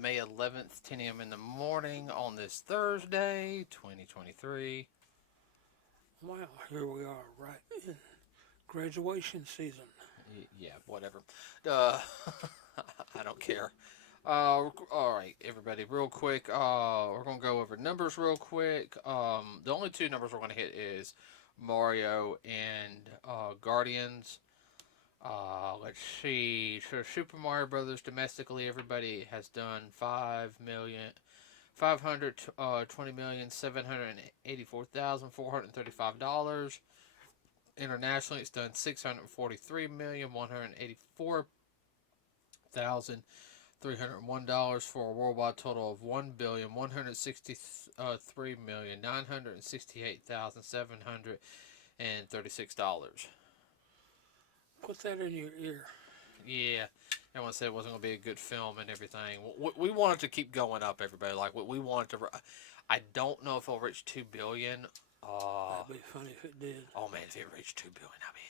May 11th, 10 a.m. in the morning on this Thursday, 2023. Well, here we are, right in graduation season. Yeah, whatever. Uh, I don't care. All right, everybody, real quick. We're gonna go over numbers real quick. The only two numbers we're gonna hit is Mario and Guardians. Let's see. So Super Mario Brothers domestically, everybody has done 5,520,784,435 dollars. Internationally, it's done 643,184,301 for a worldwide total of 1,163,968,736 dollars. Put that in your ear. Yeah, everyone said it wasn't going to be a good film and everything. We wanted to keep going up, everybody. Like we wanted to. I don't know if it'll reach 2 billion. That'd be funny if it did. Oh man, if it reached 2 billion, I mean,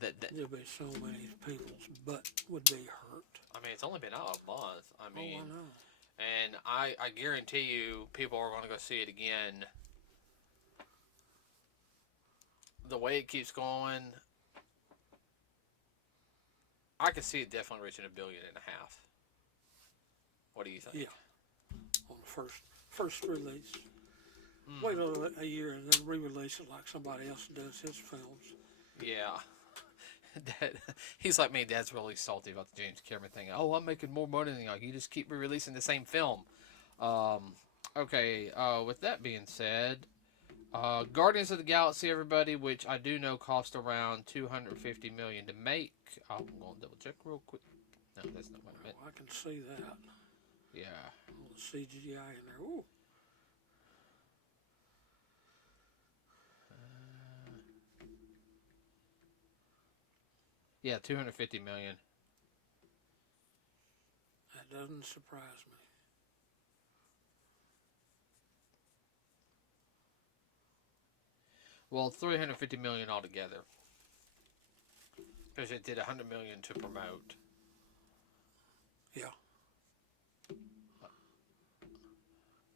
There'd be so many people's butt would be hurt. I mean, it's only been out a month. I mean, I know. and I guarantee you, people are going to go see it again. The way it keeps going, I can see it definitely reaching 1.5 billion. What do you think? Yeah. On the first release. Wait a year and then re-release it like somebody else does his films. Yeah. He's like me. Dad's really salty about the James Cameron thing. Oh, I'm making more money than you. You just keep re-releasing the same film. Okay. With that being said, Guardians of the Galaxy, everybody, which I do know cost around $250 million to make. I'm going to double check real quick. No, that's not what I meant. I can see that. Yeah. All the CGI in there. Ooh. Yeah, $250 million. That doesn't surprise me. Well, $350 million altogether, because it did $100 million to promote. Yeah.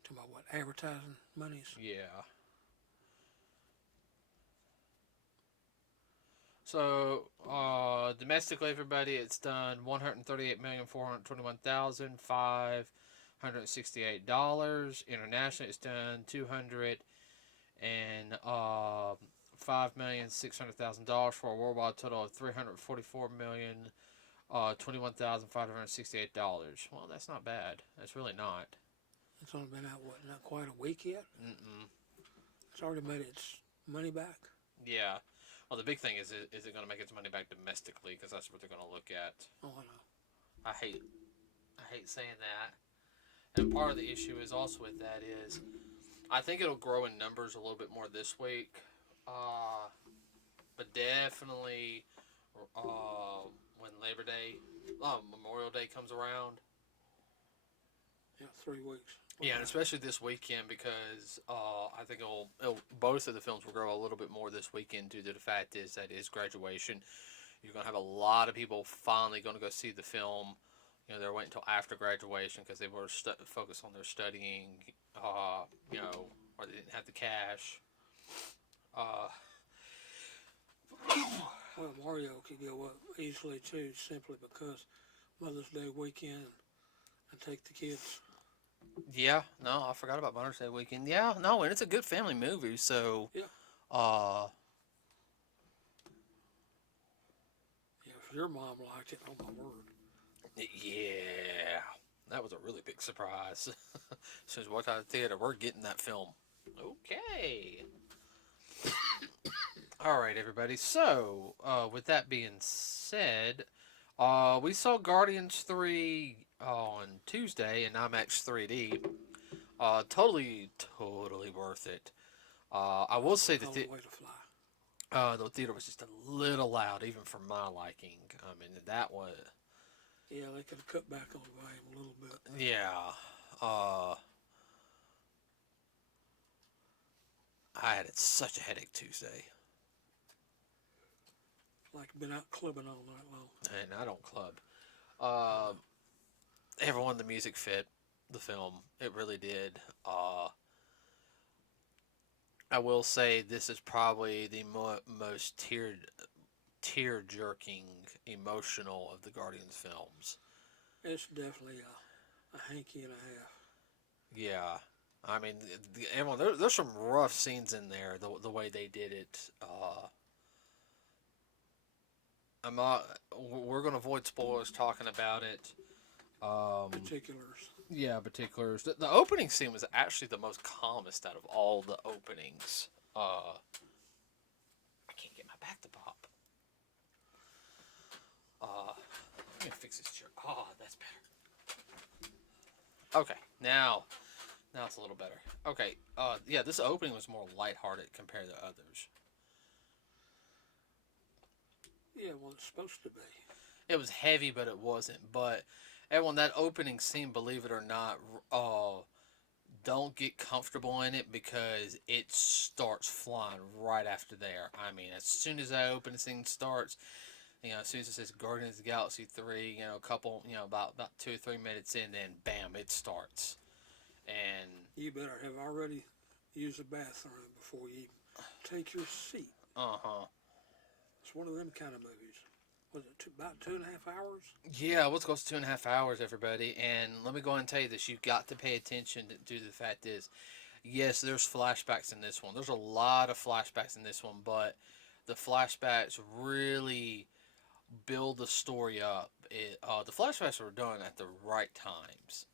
Talking about what, advertising monies? Yeah. So, domestically, everybody, it's done $138,421,568. Internationally, it's done $205,600,000 for a worldwide total of $344,021,568. Well, that's not bad. That's really not. It's only been out, what, not quite a week yet? Mm-mm. It's already made its money back? Yeah. Well, the big thing is it going to make its money back domestically? Because that's what they're going to look at. Oh, I know. I hate saying that. And part of the issue is also with that is, I think it'll grow in numbers a little bit more this week. But definitely when Memorial Day comes around. Yeah, 3 weeks. Yeah, and especially this weekend because I think both of the films will grow a little bit more this weekend due to the fact is that it's graduation. You're going to have a lot of people finally going to go see the film. You know, they're waiting until after graduation because they were focused on their studying, or they didn't have the cash. Well, Mario could go up easily too, simply because Mother's Day weekend and take the kids. Yeah, no, I forgot about Mother's Day weekend. Yeah, no, and it's a good family movie, so. Yeah. Yeah, if your mom liked it, oh my word. Yeah, that was a really big surprise. As soon as we walked out of the theater, we're getting that film. Okay. All right, everybody. So, with that being said, we saw Guardians 3 on Tuesday in IMAX 3D. Totally worth it. I will say the way to fly. The theater was just a little loud, even for my liking. I mean, that was. Yeah, they could have cut back on the volume a little bit. Yeah. I had such a headache Tuesday. Like been out clubbing all night long. And I don't club. everyone, the music fit the film. It really did. I will say this is probably the most tear jerking, emotional of the Guardians films. It's definitely a hanky and a half. Yeah, I mean, everyone, there's some rough scenes in there. The way they did it. I'm not. We're gonna avoid spoilers talking about it. Particulars. Yeah, particulars. The opening scene was actually the most calmest out of all the openings. I can't get my back to pop. Let me fix this chair. Oh, that's better. Okay, now it's a little better. Okay, yeah, this opening was more lighthearted compared to others. Yeah, well, it's supposed to be. It was heavy, but it wasn't. But everyone, that opening scene, believe it or not, don't get comfortable in it because it starts flying right after there. I mean, as soon as that opening scene starts, as soon as it says Guardians of the Galaxy 3, a couple, about 2 or 3 minutes in, then bam, it starts. And you better have already used the bathroom before you take your seat. It's one of them kind of movies. Was it about 2.5 hours? Yeah, what's close to 2.5 hours, everybody. And let me go ahead and tell you this: you've got to pay attention due to the fact is, yes, there's flashbacks in this one. There's a lot of flashbacks in this one, but the flashbacks really build the story up. The flashbacks were done at the right times.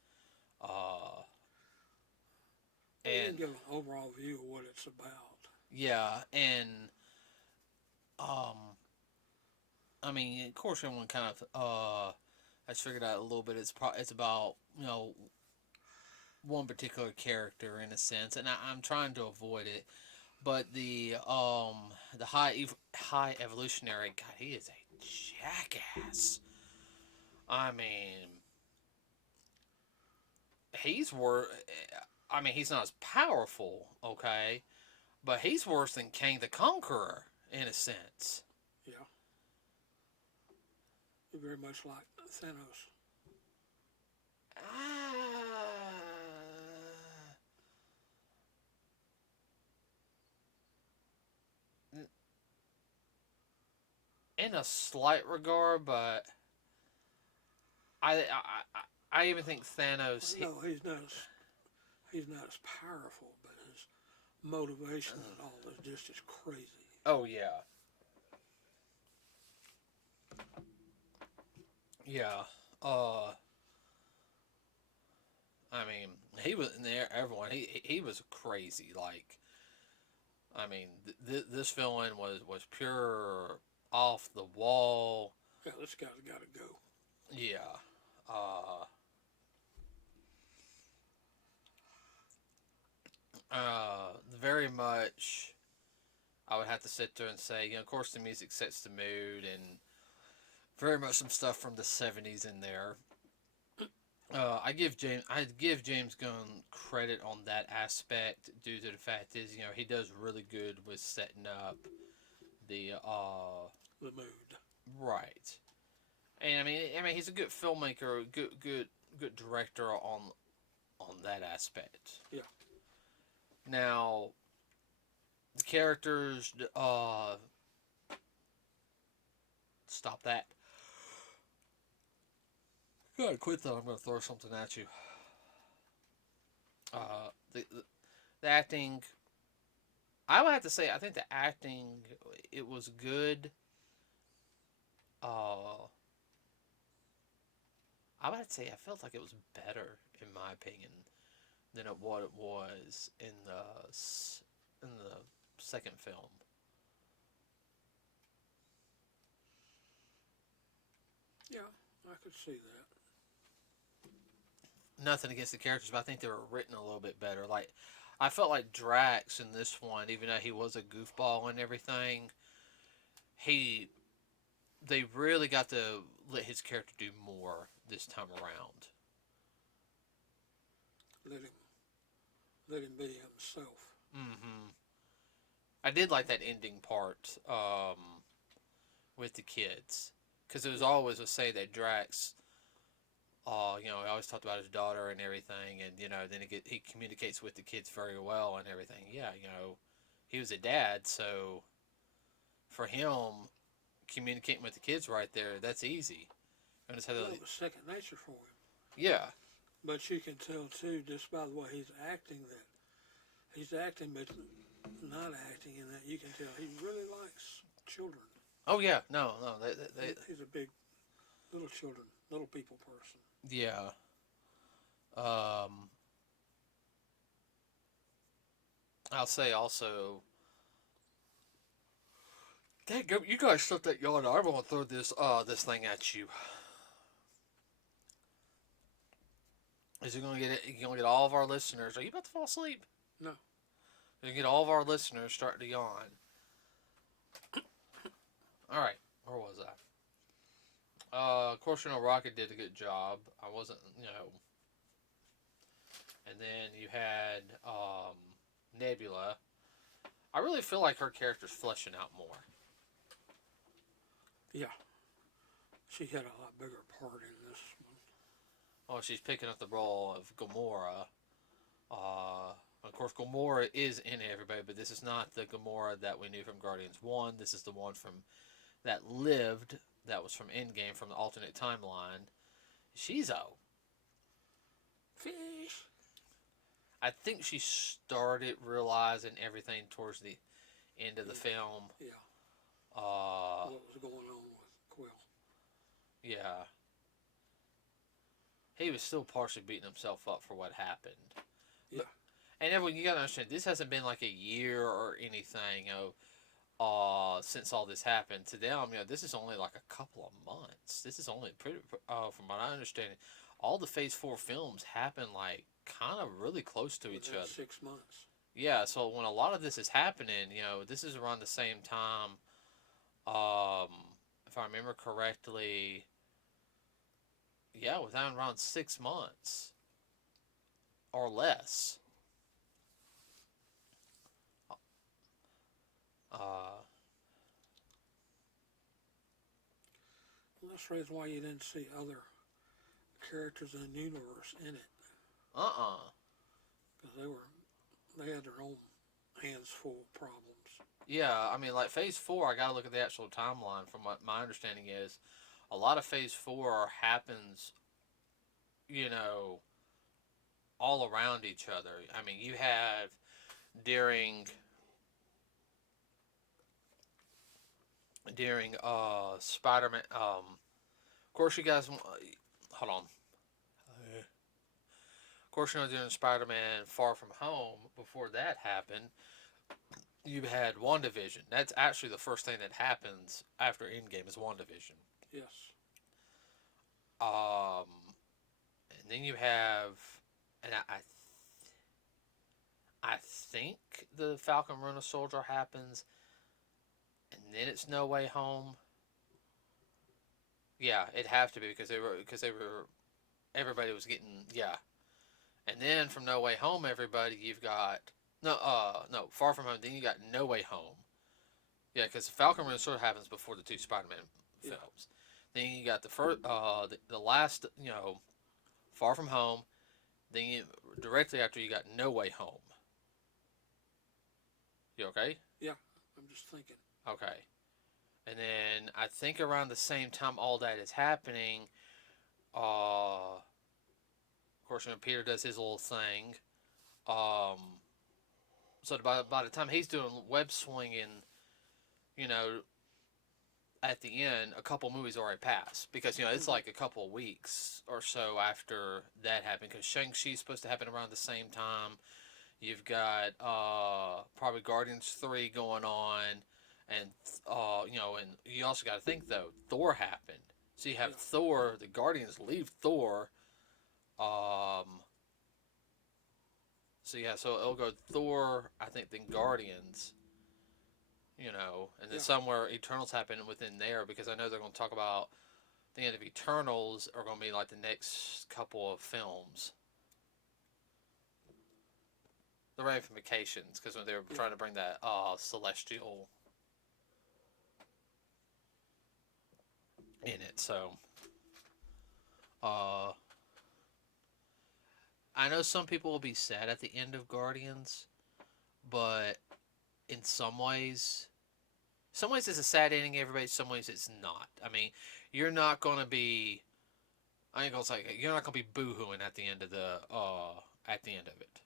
And give an overall view of what it's about. Yeah, and I mean, of course, everyone kind of has figured out a little bit. It's about one particular character in a sense, and I'm trying to avoid it. But the high evolutionary, God, he is a jackass. I mean, he's worse. I mean, he's not as powerful, okay, but he's worse than Kang the Conqueror in a sense. Yeah. You're very much like Thanos. In a slight regard, but I even think Thanos. No, he's not. He's not as powerful, but his motivation and all is just as crazy. Oh yeah. Yeah. I mean, he was in there. Everyone, he was crazy. Like, I mean, this villain was pure off the wall. Yeah, this guy's got to go. Yeah. Very much. I would have to sit there and say, of course, the music sets the mood, and very much some stuff from the '70s in there. I give James Gunn credit on that aspect due to the fact is he does really good with setting up the mood. Right, and I mean he's a good filmmaker, good director on that aspect. Yeah. Now the characters stop that. Gotta quit though. I'm gonna throw something at you. The acting. I would have to say I think the acting it was good. I would say I felt like it was better in my opinion than what it was in the second film. Yeah, I could see that. Nothing against the characters, but I think they were written a little bit better. Like, I felt like Drax in this one, even though he was a goofball and everything, they really got to let his character do more this time around. Let him be himself. Mm-hmm. I did like that ending part with the kids, because it was always a say that Drax He always talked about his daughter and everything, and then he communicates with the kids very well and everything. Yeah, he was a dad, so for him, communicating with the kids right there, that's easy. Well, it was second nature for him. Yeah. But you can tell too, just by the way he's acting, that he's acting but not acting, and that you can tell he really likes children. Oh yeah, no, He's a big little people person. yeah. I'll say also, dang, you guys stuck that yawn. I want to throw this thing at you. Is it gonna get it? You gonna get all of our listeners? Are you about to fall asleep? No. You get all of our listeners starting to yawn. All right, where was I? Of course, Rocket did a good job. I wasn't. And then you had Nebula. I really feel like her character's fleshing out more. Yeah. She had a lot bigger part in this one. Oh, she's picking up the role of Gamora. Of course, Gamora is in everybody, but this is not the Gamora that we knew from Guardians 1. This is the one that lived, that was from Endgame, from the alternate timeline. She's a fish. I think she started realizing everything towards the end of the film. Yeah. What was going on with Quill? Yeah. He was still partially beating himself up for what happened. Yeah. And everyone, you gotta understand, this hasn't been like a year or anything, since all this happened. To them, this is only like a couple of months. This is only pretty, from what I understand, all the Phase 4 films happen like kind of really close to each other. 6 months. Yeah, so when a lot of this is happening, this is around the same time. If I remember correctly, yeah, within around 6 months or less. Well, that's the reason why you didn't see other characters in the universe in it. Because they had their own hands full of problems. Yeah, I mean, like Phase 4, I gotta look at the actual timeline. From what my understanding is, a lot of Phase 4 happens, all around each other. I mean, you have during Spider-Man. Of course, you guys. Hold on. Of course, during Spider-Man Far From Home, before that happened, you had WandaVision. That's actually the first thing that happens after Endgame is WandaVision. Yes. And then you have, and I think the Falcon Winter Soldier happens, and then it's No Way Home. Yeah, it'd have to be because everybody was getting, yeah. And then from No Way Home, everybody, you've got Far From Home. Then you got No Way Home. Yeah, because Falcon Winter Soldier happens before the two Spider-Man films. Then you got the first, the last, Far From Home. Then directly after you got No Way Home. You okay? Yeah, I'm just thinking. Okay. And then I think around the same time all that is happening, of course, Peter does his little thing. So by the time he's doing web swinging, at the end, a couple movies already passed. Because, it's like a couple of weeks or so after that happened. Because Shang-Chi's supposed to happen around the same time. You've got probably Guardians 3 going on. And, and you also got to think, though, Thor happened. So you have Thor, the Guardians leave Thor. So it'll go Thor, I think, then Guardians. And then somewhere Eternals happen within there, because I know they're going to talk about the end of Eternals are going to be like the next couple of films. The ramifications, because when they were trying to bring that celestial in it, so I know some people will be sad at the end of Guardians, but in some ways it's a sad ending. Everybody, some ways it's not. I mean, you're not gonna be. I ain't gonna say you're not gonna be boohooing at the end of it.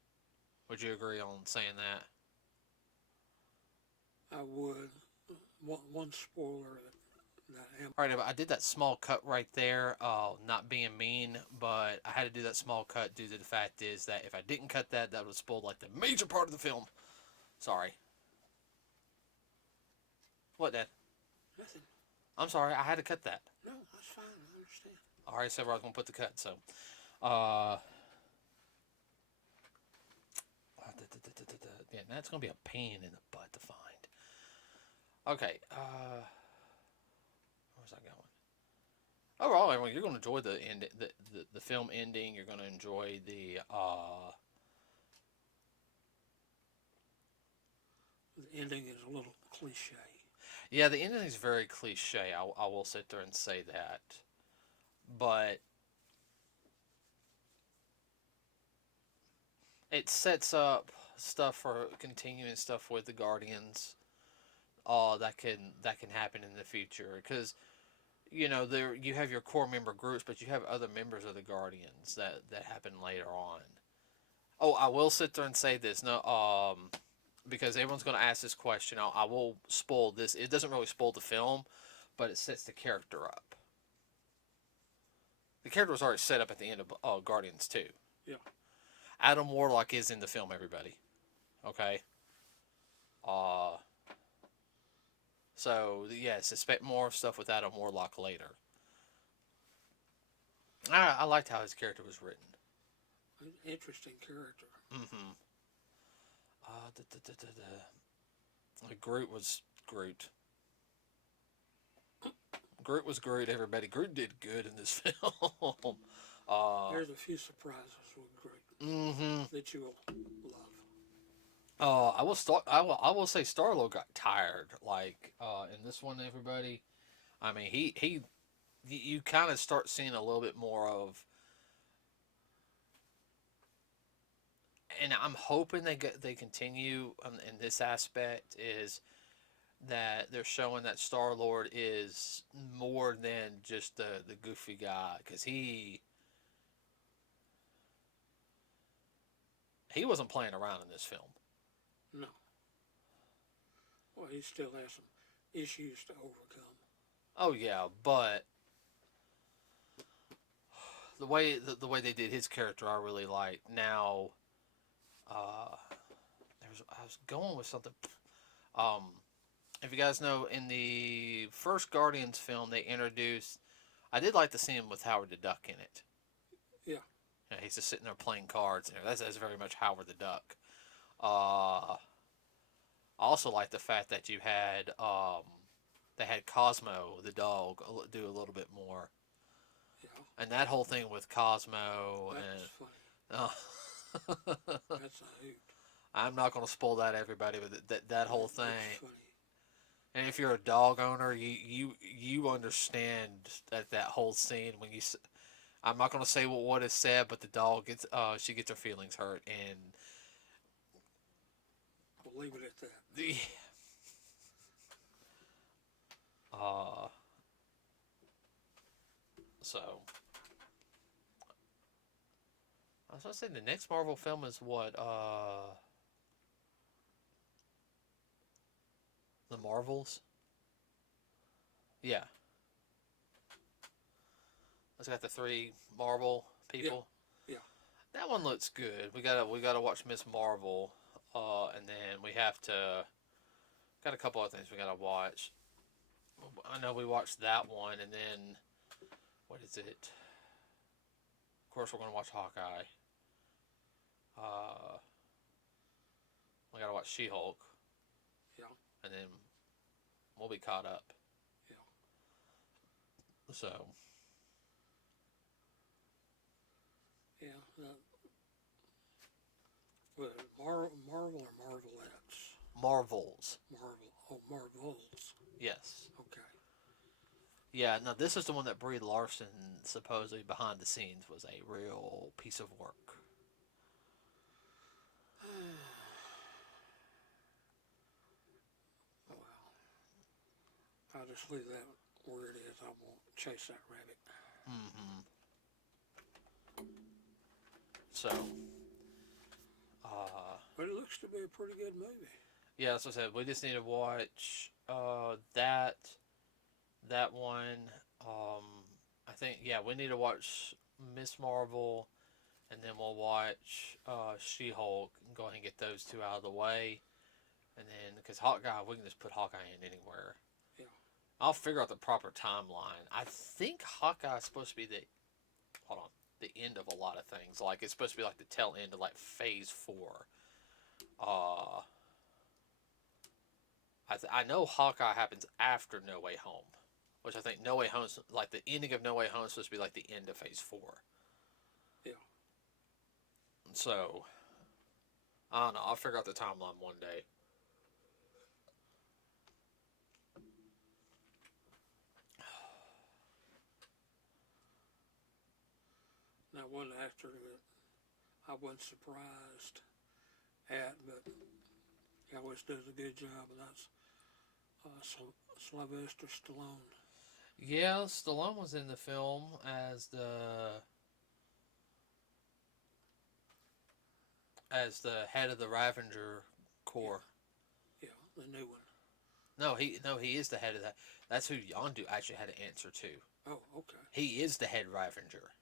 Would you agree on saying that? I would. One spoiler that All right, I did that small cut right there. Not being mean, but I had to do that small cut due to the fact is that if I didn't cut that, that would have spoiled like the major part of the film. Sorry. What, Dad? nothing. I'm sorry, I had to cut that. No, that's fine. I understand. I already said where I was gonna put the cut, so. Uh, yeah, that's gonna be a pain in the butt to find. Okay. Where's that going? Overall, everyone, you're gonna enjoy the end, the film ending. You're gonna enjoy the The ending is a little cliche. Yeah, the ending is very cliche. I will sit there and say that, but it sets up stuff for continuing stuff with the Guardians. That can happen in the future because there you have your core member groups, but you have other members of the Guardians that happen later on. Oh, I will sit there and say this. No, because everyone's going to ask this question. I will spoil this. It doesn't really spoil the film, but it sets the character up. The character was already set up at the end of Guardians 2. Yeah. Adam Warlock is in the film, everybody. Okay? So, yes, expect more stuff with Adam Warlock later. I liked how his character was written. An interesting character. Mm-hmm. Groot was Groot. Groot was Groot, everybody. Groot did good in this film. There's a few surprises with Groot Mm-hmm. that you will love. I will say Star-Lord got tired. Like in this one, everybody. I mean, you kind of start seeing a little bit more of. And I'm hoping they continue in this aspect is that they're showing that Star-Lord is more than just the goofy guy because he wasn't playing around in this film. No. Well, he still has some issues to overcome. Oh yeah, but the way they did his character, I really liked. Now, I was going with something. If you guys know, in the first Guardians film, they introduced. I did like the scene with Howard the Duck in it. Yeah. He's just sitting there playing cards, and that's very much Howard the Duck. I also like the fact that you had they had Cosmo the dog do a little bit more. Yeah. And that whole thing with Cosmo That's funny. That's a hoot. I'm not going to spoil that everybody, but that whole thing. That's funny. And if you're a dog owner, you understand that whole scene when you. I'm not going to say what is said, but the dog gets she gets her feelings hurt, and We'll leave it at that. So I was going to say the next Marvel film is what the Marvels. Yeah. It's got the 3 Marvel people. Yeah. That one looks good. We gotta watch Miss Marvel, and then we have to got a couple other things we gotta watch. I know we watched that one, and then what is it? Of course, we're gonna watch Hawkeye. We gotta watch She-Hulk. Yeah. And then we'll be caught up. Yeah. So. Yeah. Marvel or Marvelettes? Marvels. Marvels. Yes. Okay. Yeah, now this is the one that Brie Larson supposedly behind the scenes was a real piece of work. I'll just leave that where it is. I won't chase that rabbit. Mm-hmm. So, But it looks to be a pretty good movie. yeah, as I said, we just need to watch that one. I think, yeah, we need to watch Miss Marvel, and then we'll watch She-Hulk and go ahead and get those two out of the way. And then, because Hawkeye, we can just put Hawkeye in anywhere. Yeah. I'll figure out the proper timeline. I think Hawkeye is supposed to be the end of a lot of things. Like, it's supposed to be like the tail end of like Phase 4. I know Hawkeye happens after No Way Home, which I think No Way Home, like the ending of No Way Home, is supposed to be like the end of Phase 4. Yeah. So, I don't know. I'll figure out the timeline one day. Now, one actor that I wasn't surprised at, but he always does a good job, and that's Sylvester Stallone. Yeah, Stallone was in the film as the head of the Ravager Corps. Yeah, the new one. No, he is the head of that. That's who Yondu actually had to answer to. Oh, okay. He is the head Ravager.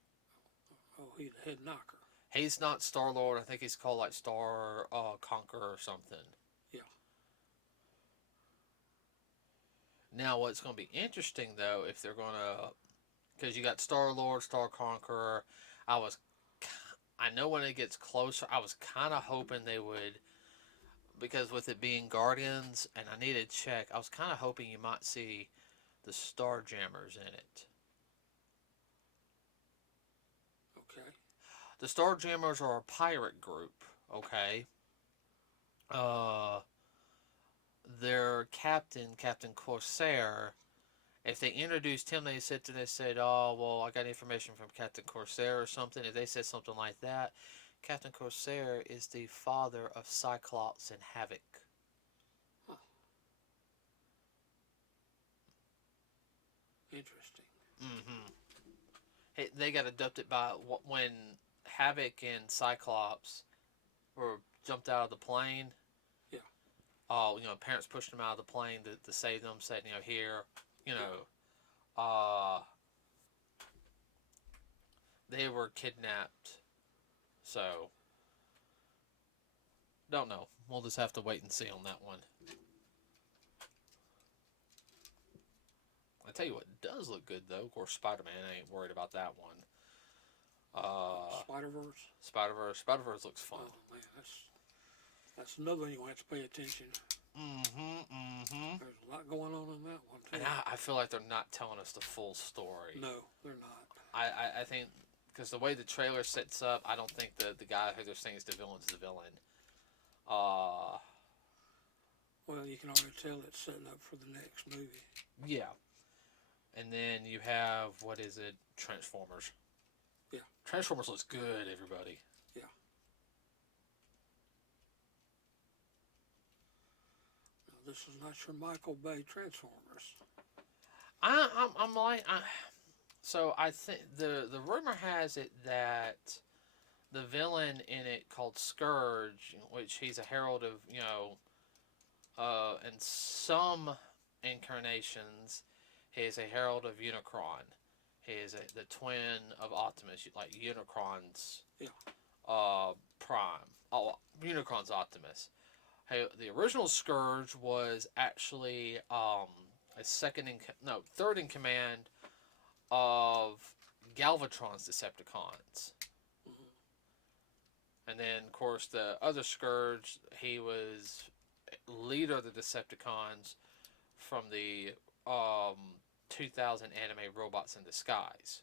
Oh, he's the head knocker. He's not Star-Lord. I think he's called like Star Conqueror or something. Yeah. Now, what's going to be interesting though, if they're going to, because you got Star-Lord, Star Conqueror. I know when it gets closer, I was kind of hoping they would, because with it being Guardians, and I need to check, I was kind of hoping you might see the Starjammers in it. Okay. The Starjammers are a pirate group, okay? Their captain, Captain Corsair, if they introduced him, they said, oh, well, I got information from Captain Corsair or something. If they said something like that, Captain Corsair is the father of Cyclops and Havoc. Huh. Interesting. Mm-hmm. They got abducted by when Havoc and Cyclops were jumped out of the plane. Yeah. Parents pushed them out of the plane to save them, said, here, they were kidnapped. So, don't know. We'll just have to wait and see on that one. I tell you what does look good, though. Of course, Spider-Man, I ain't worried about that one. Spider-Verse? Spider-Verse looks fun. Oh, man, that's another one you want to pay attention. Mm-hmm. There's a lot going on in that one, too. And I feel like they're not telling us the full story. No, they're not. I think, because the way the trailer sets up, I don't think the guy who they're saying is the villain is the villain. Well, you can already tell it's setting up for the next movie. Yeah. And then you have, what is it? Transformers. Yeah. Transformers looks good, everybody. Yeah. Now, this is not your Michael Bay Transformers. So I think the rumor has it that the villain in it called Scourge, which he's a herald of, in some incarnations, he is a herald of Unicron. He is the twin of Optimus, like Unicron's prime. Oh, Unicron's Optimus. Hey, the original Scourge was actually third in command of Galvatron's Decepticons. Mm-hmm. And then, of course, the other Scourge, he was leader of the Decepticons from the 2000 anime Robots in Disguise.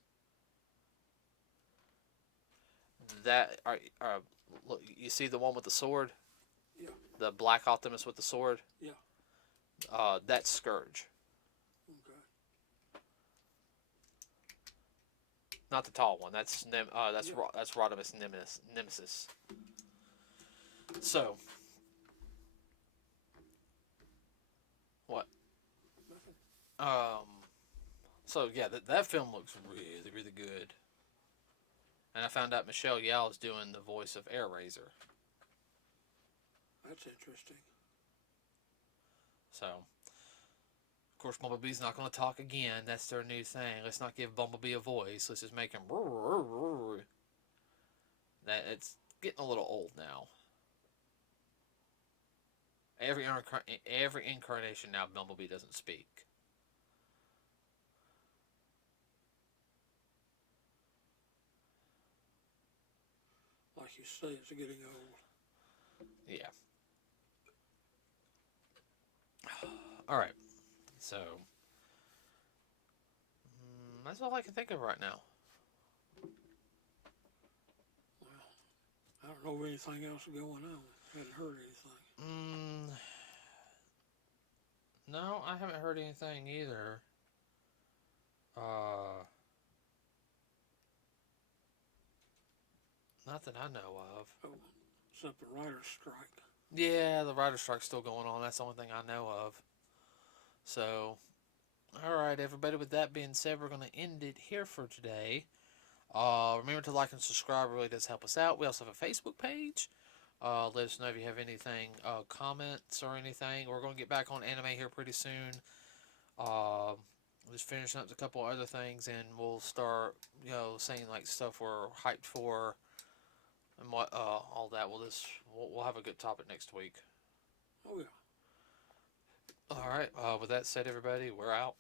Look, you see the one with the sword? Yeah. The Black Optimus with the sword? Yeah. That's Scourge. Okay. Not the tall one. That's Rodimus Nemesis. So, what? Nothing. So yeah, that film looks really, really good. And I found out Michelle Yeoh is doing the voice of Air Razor. That's interesting. So, of course, Bumblebee's not going to talk again. That's their new thing. Let's not give Bumblebee a voice. Let's just make him. That it's getting a little old now. Every incarnation now, Bumblebee doesn't speak. Like you say, it's getting old. Yeah. All right. So that's all I can think of right now. Well, I don't know of anything else going on. I haven't heard anything. No, I haven't heard anything either. Not that I know of. Oh, except the writer's strike. Yeah, the writer's strike's still going on. That's the only thing I know of. So, all right, everybody. With that being said, we're going to end it here for today. Remember to like and subscribe. It really does help us out. We also have a Facebook page. Let us know if you have anything, comments or anything. We're going to get back on anime here pretty soon. Just finishing up a couple other things, and we'll start, saying like stuff we're hyped for, and what all that. We'll have a good topic next week. Oh yeah. All right. With that said, everybody, we're out.